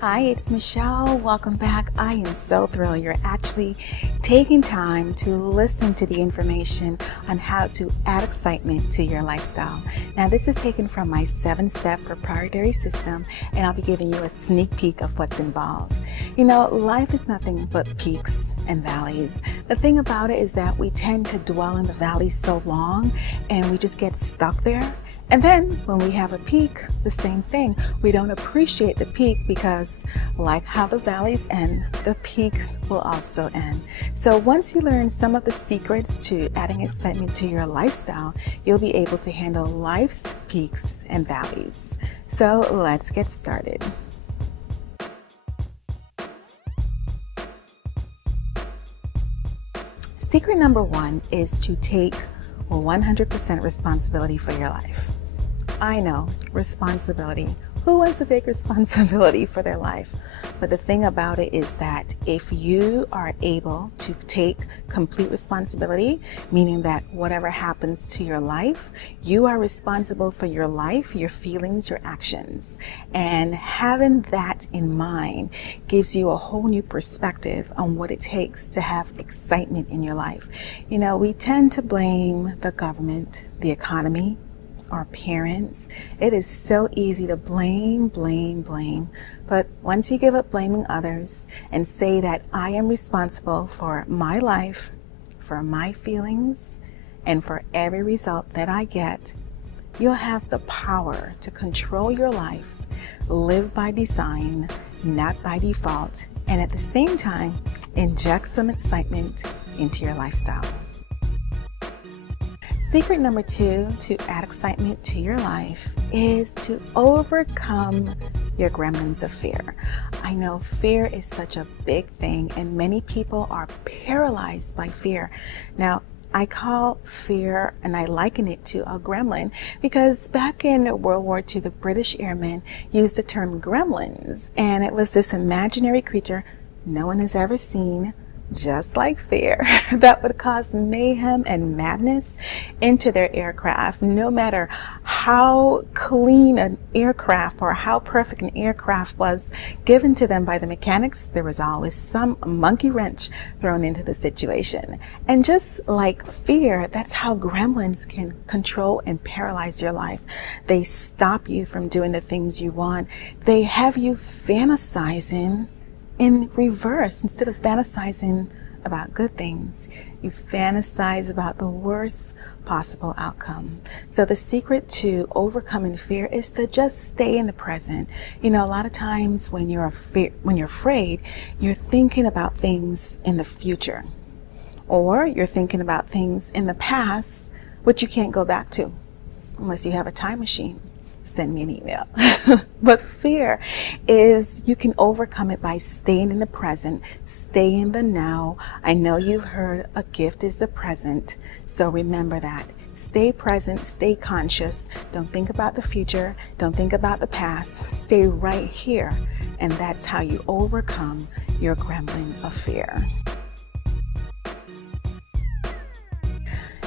Hi, it's Michelle. Welcome back. I am so thrilled you're actually taking time to listen to the information on how to add excitement to your lifestyle. Now, this is taken from my 7-step proprietary system, and I'll be giving you a sneak peek of what's involved. You know, life is nothing but peaks and valleys. The thing about it is that we tend to dwell in the valleys so long and we just get stuck there. And then when we have a peak, the same thing. We don't appreciate the peak because, like how the valleys end, the peaks will also end. So once you learn some of the secrets to adding excitement to your lifestyle, you'll be able to handle life's peaks and valleys. So let's get started. Secret number 1 is to take 100% responsibility for your life. I know, responsibility. Who wants to take responsibility for their life? But the thing about it is that if you are able to take complete responsibility, meaning that whatever happens to your life, you are responsible for your life, your feelings, your actions. And having that in mind gives you a whole new perspective on what it takes to have excitement in your life. You know, we tend to blame the government, the economy, our parents. It is so easy to blame. But once you give up blaming others and say that I am responsible for my life, for my feelings, and for every result that I get, you'll have the power to control your life, live by design, not by default, and at the same time, inject some excitement into your lifestyle. Secret number 2 to add excitement to your life is to overcome your gremlins of fear. I know fear is such a big thing and many people are paralyzed by fear. Now, I call fear and I liken it to a gremlin because back in World War II, the British airmen used the term gremlins, and it was this imaginary creature no one has ever seen, just like fear, that would cause mayhem and madness into their aircraft. No matter how clean an aircraft or how perfect an aircraft was given to them by the mechanics, there was always some monkey wrench thrown into the situation. And just like fear, that's how gremlins can control and paralyze your life. They stop you from doing the things you want. They have you fantasizing in reverse. Instead of fantasizing about good things, you fantasize about the worst possible outcome. So the secret to overcoming fear is to just stay in the present. You know, a lot of times when you're afraid, you're thinking about things in the future, or you're thinking about things in the past, which you can't go back to unless you have a time machine. Send me an email. But fear is, you can overcome it by staying in the present, stay in the now. I know you've heard a gift is the present, so remember that. Stay present, stay conscious. Don't think about the future, don't think about the past. Stay right here, and that's how you overcome your gremlin of fear.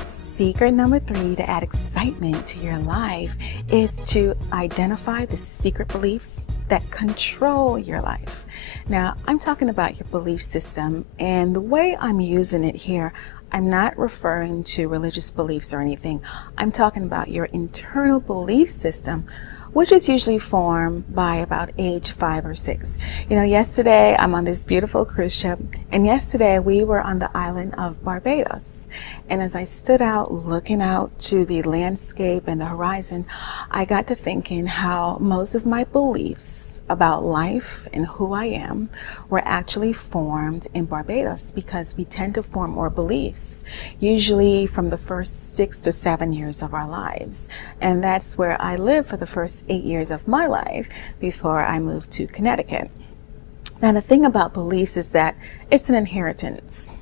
Secret number 3 to add excitement to your life is to identify the secret beliefs that control your life. Now, I'm talking about your belief system, and the way I'm using it here, I'm not referring to religious beliefs or anything. I'm talking about your internal belief system, which is usually formed by about age 5 or 6. You know, yesterday I'm on this beautiful cruise ship, and yesterday we were on the island of Barbados. And as I stood out looking out to the landscape and the horizon, I got to thinking how most of my beliefs about life and who I am were actually formed in Barbados, because we tend to form our beliefs usually from the first 6 to 7 years of our lives. And that's where I lived for the first 8 years of my life before I moved to Connecticut. Now, the thing about beliefs is that it's an inheritance.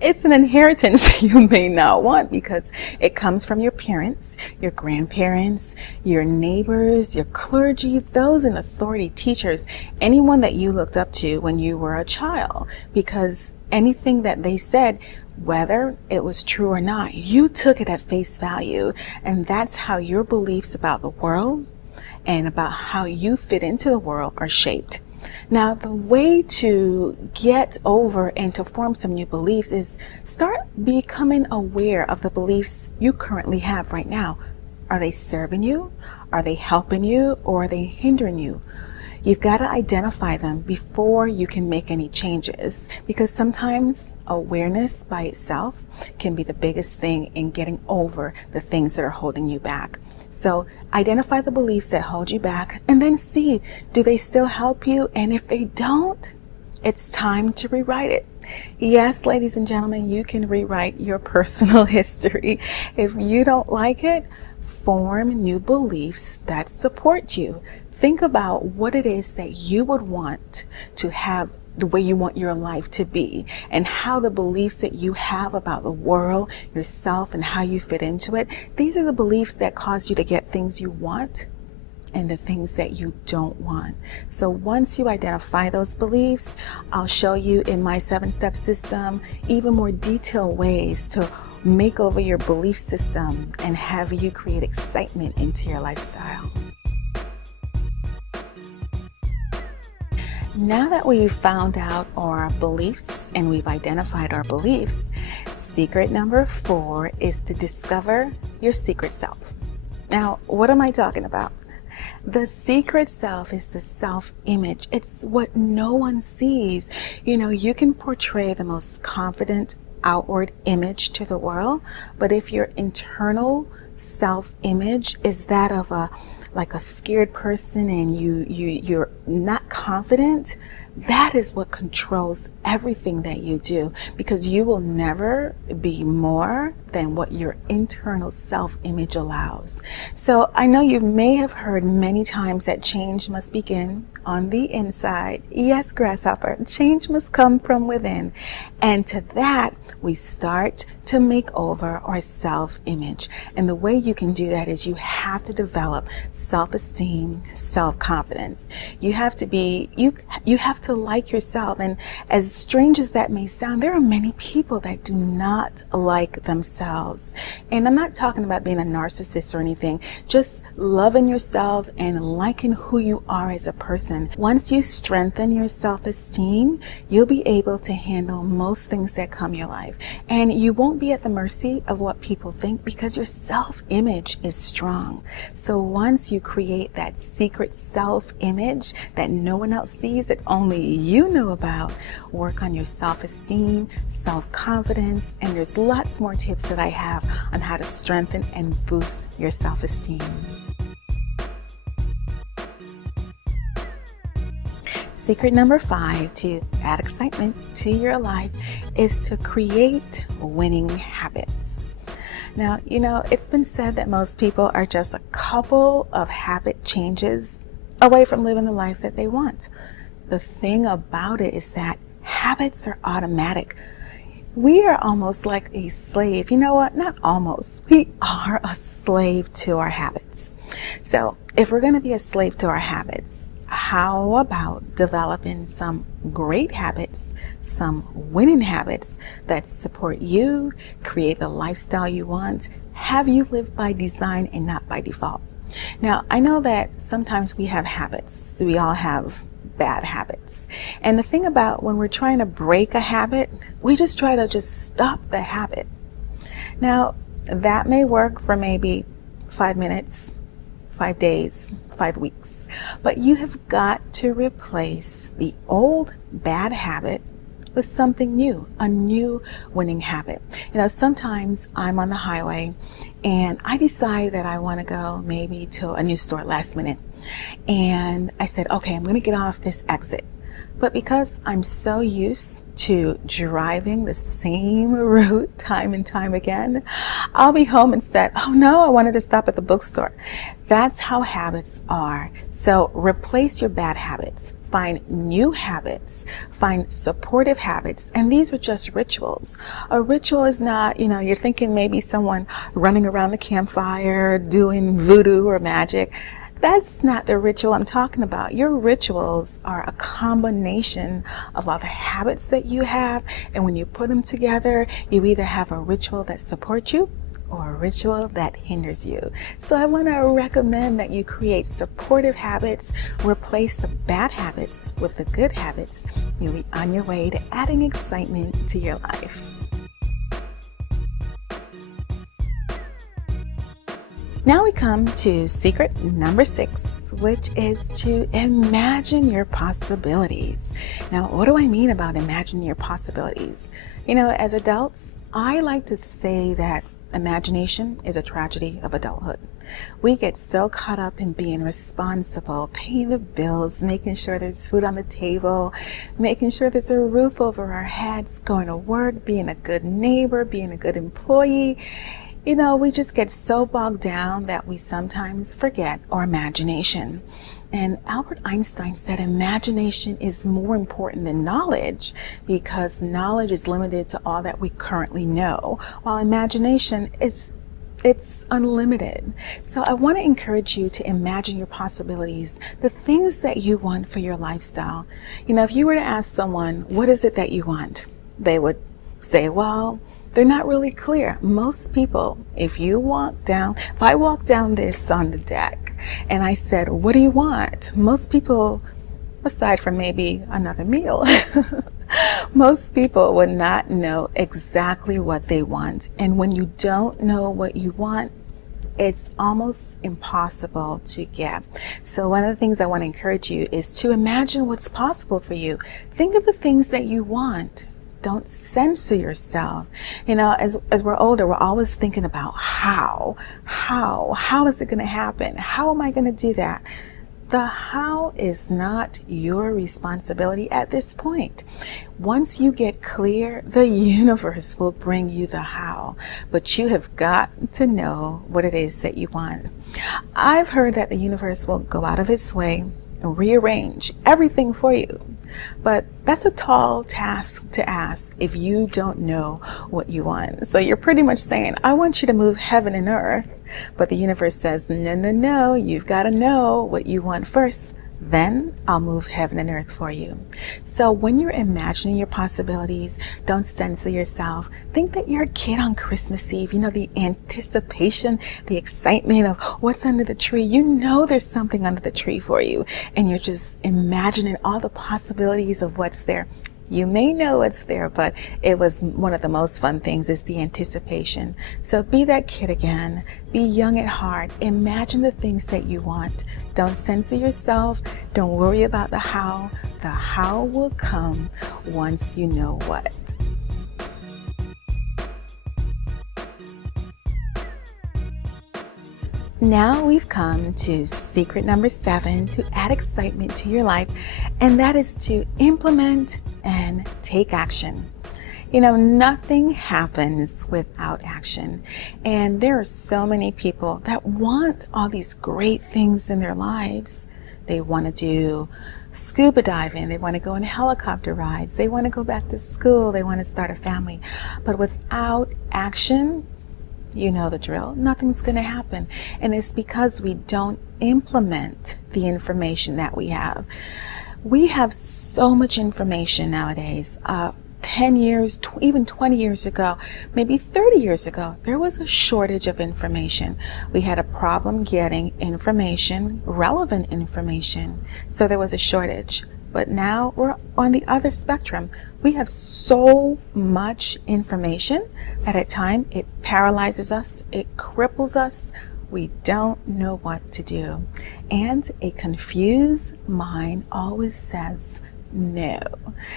It's an inheritance you may not want because it comes from your parents, your grandparents, your neighbors, your clergy, those in authority, teachers, anyone that you looked up to when you were a child, because anything that they said, whether it was true or not, you took it at face value. And that's how your beliefs about the world and about how you fit into the world are shaped. Now, the way to get over and to form some new beliefs is start becoming aware of the beliefs you currently have right now. Are they serving you? Are they helping you? Or are they hindering you? You've got to identify them before you can make any changes, because sometimes awareness by itself can be the biggest thing in getting over the things that are holding you back. So identify the beliefs that hold you back and then see, do they still help you? And if they don't, it's time to rewrite it. Yes, ladies and gentlemen, you can rewrite your personal history. If you don't like it, form new beliefs that support you. Think about what it is that you would want to have, the way you want your life to be, and how the beliefs that you have about the world, yourself, and how you fit into it, these are the beliefs that cause you to get things you want and the things that you don't want. So once you identify those beliefs, I'll show you in my 7-step system even more detailed ways to make over your belief system and have you create excitement into your lifestyle. Now that we've found out our beliefs and we've identified our beliefs, secret number 4 is to discover your secret self. Now, what am I talking about? The secret self is the self-image. It's what no one sees. You can portray the most confident outward image to the world, but if your internal self-image is that of a scared person and you're not confident, that is what controls everything that you do, because you will never be more than what your internal self-image allows. So I know you may have heard many times that change must begin on the inside. Yes, grasshopper, change must come from within. And to that, we start to make over our self-image. And the way you can do that is you have to develop self-esteem, self-confidence. You have to like yourself. And as strange as that may sound, there are many people that do not like themselves. And I'm not talking about being a narcissist or anything, just loving yourself and liking who you are as a person. Once you strengthen your self-esteem, you'll be able to handle most things that come your life. And you won't be at the mercy of what people think, because your self-image is strong. So once you create that secret self-image that no one else sees, that only you know about, work on your self-esteem, self-confidence, and there's lots more tips that I have on how to strengthen and boost your self-esteem. Secret number 5 to add excitement to your life is to create winning habits. Now, it's been said that most people are just a couple of habit changes away from living the life that they want. The thing about it is that habits are automatic. We are almost like a slave. You know what? Not almost. We are a slave to our habits. So if we're going to be a slave to our habits, how about developing some great habits, some winning habits that support you, create the lifestyle you want, have you live by design and not by default? Now, I know that sometimes we have habits. We all have bad habits. And the thing about when we're trying to break a habit, we just try to stop the habit. Now, that may work for maybe 5 minutes, 5 days, 5 weeks, but you have got to replace the old bad habit with something new, a new winning habit. Sometimes I'm on the highway and I decide that I want to go maybe to a new store last minute. And I said, okay, I'm going to get off this exit. But because I'm so used to driving the same route time and time again, I'll be home and said, oh no, I wanted to stop at the bookstore. That's how habits are. So replace your bad habits. Find new habits, find supportive habits, and these are just rituals. A ritual is not, you're thinking maybe someone running around the campfire doing voodoo or magic. That's not the ritual I'm talking about. Your rituals are a combination of all the habits that you have, and when you put them together, you either have a ritual that supports you or a ritual that hinders you. So I want to recommend that you create supportive habits, replace the bad habits with the good habits. You'll be on your way to adding excitement to your life. Now we come to secret number 6, which is to imagine your possibilities. Now, what do I mean about imagining your possibilities? You know, as adults, I like to say that imagination is a tragedy of adulthood. We get so caught up in being responsible, paying the bills, making sure there's food on the table, making sure there's a roof over our heads, going to work, being a good neighbor, being a good employee. You know, we just get so bogged down that we sometimes forget our imagination. And Albert Einstein said imagination is more important than knowledge because knowledge is limited to all that we currently know, while imagination it's unlimited. So I want to encourage you to imagine your possibilities, the things that you want for your lifestyle. You know, if you were to ask someone, what is it that you want? They would say, well, they're not really clear. Most people, if I walk down this on the deck and I said, what do you want? Most people, aside from maybe another meal, most people would not know exactly what they want. And when you don't know what you want, it's almost impossible to get. So one of the things I want to encourage you is to imagine what's possible for you. Think of the things that you want. Don't censor yourself. You know, as we're older, we're always thinking about how is it going to happen? How am I going to do that? The how is not your responsibility at this point. Once you get clear, the universe will bring you the how, but you have got to know what it is that you want. I've heard that the universe will go out of its way and rearrange everything for you. But that's a tall task to ask if you don't know what you want. So you're pretty much saying, I want you to move heaven and earth. But the universe says, no, you've got to know what you want first. Then I'll move heaven and earth for you. So when you're imagining your possibilities, don't censor yourself. Think that you're a kid on Christmas Eve. You know, the anticipation, the excitement of what's under the tree. You know there's something under the tree for you. And you're just imagining all the possibilities of what's there. You may know what's there, but it was one of the most fun things is the anticipation. So be that kid again. Be young at heart. Imagine the things that you want. Don't censor yourself. Don't worry about the how. The how will come once you know what. Now we've come to secret number 7 to add excitement to your life, and that is to implement and take action. You know, nothing happens without action, and there are so many people that want all these great things in their lives. They want to do scuba diving, they want to go on helicopter rides, they want to go back to school, they want to start a family, but without action, you know the drill. Nothing's going to happen. And it's because we don't implement the information that we have. We have so much information nowadays. 10 years, even 20 years ago, maybe 30 years ago, there was a shortage of information. We had a problem getting information, relevant information. So there was a shortage. But now we're on the other spectrum. We have so much information that at times it paralyzes us, it cripples us. We don't know what to do. And a confused mind always says no.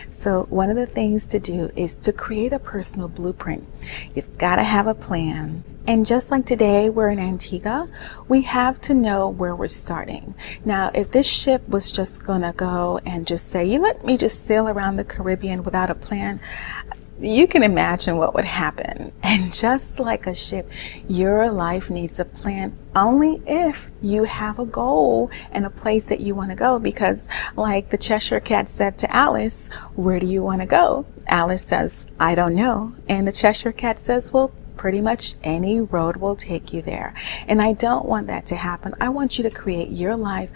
So one of the things to do is to create a personal blueprint. You've got to have a plan. And just like today, we're in Antigua, we have to know where we're starting. Now, if this ship was just going to go and just say, you let me just sail around the Caribbean without a plan, you can imagine what would happen. And just like a ship, your life needs a plan only if you have a goal and a place that you want to go. Because like the Cheshire Cat said to Alice, where do you want to go? Alice says, I don't know. And the Cheshire Cat says, well, pretty much any road will take you there. And I don't want that to happen. I want you to create your life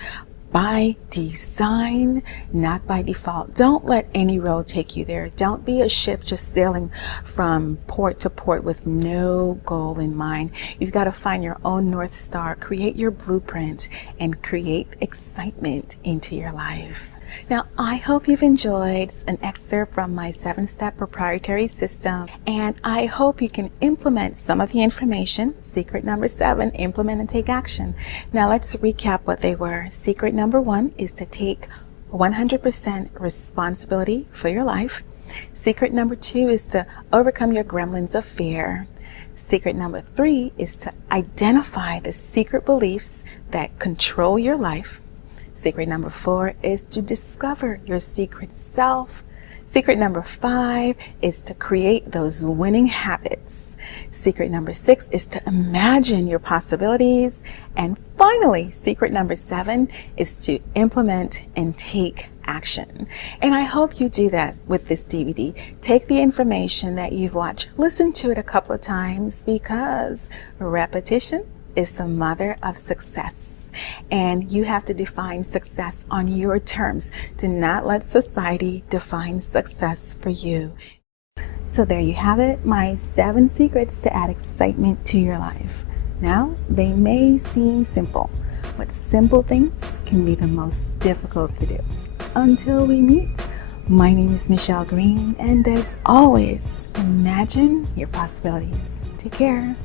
by design, not by default. Don't let any road take you there. Don't be a ship just sailing from port to port with no goal in mind. You've got to find your own North Star, create your blueprint, and create excitement into your life. Now, I hope you've enjoyed an excerpt from my 7-step proprietary system, and I hope you can implement some of the information. Secret number 7, implement and take action. Now, let's recap what they were. Secret number 1 is to take 100% responsibility for your life. Secret number 2 is to overcome your gremlins of fear. Secret number 3 is to identify the secret beliefs that control your life. Secret number 4 is to discover your secret self. Secret number 5 is to create those winning habits. Secret number 6 is to imagine your possibilities. And finally, secret number 7 is to implement and take action. And I hope you do that with this DVD. Take the information that you've watched, listen to it a couple of times, because repetition is the mother of success. And you have to define success on your terms. Do not let society define success for you. So there you have it, my 7 secrets to add excitement to your life. Now, they may seem simple, but simple things can be the most difficult to do. Until we meet, my name is Michelle Greene, and as always, imagine your possibilities. Take care.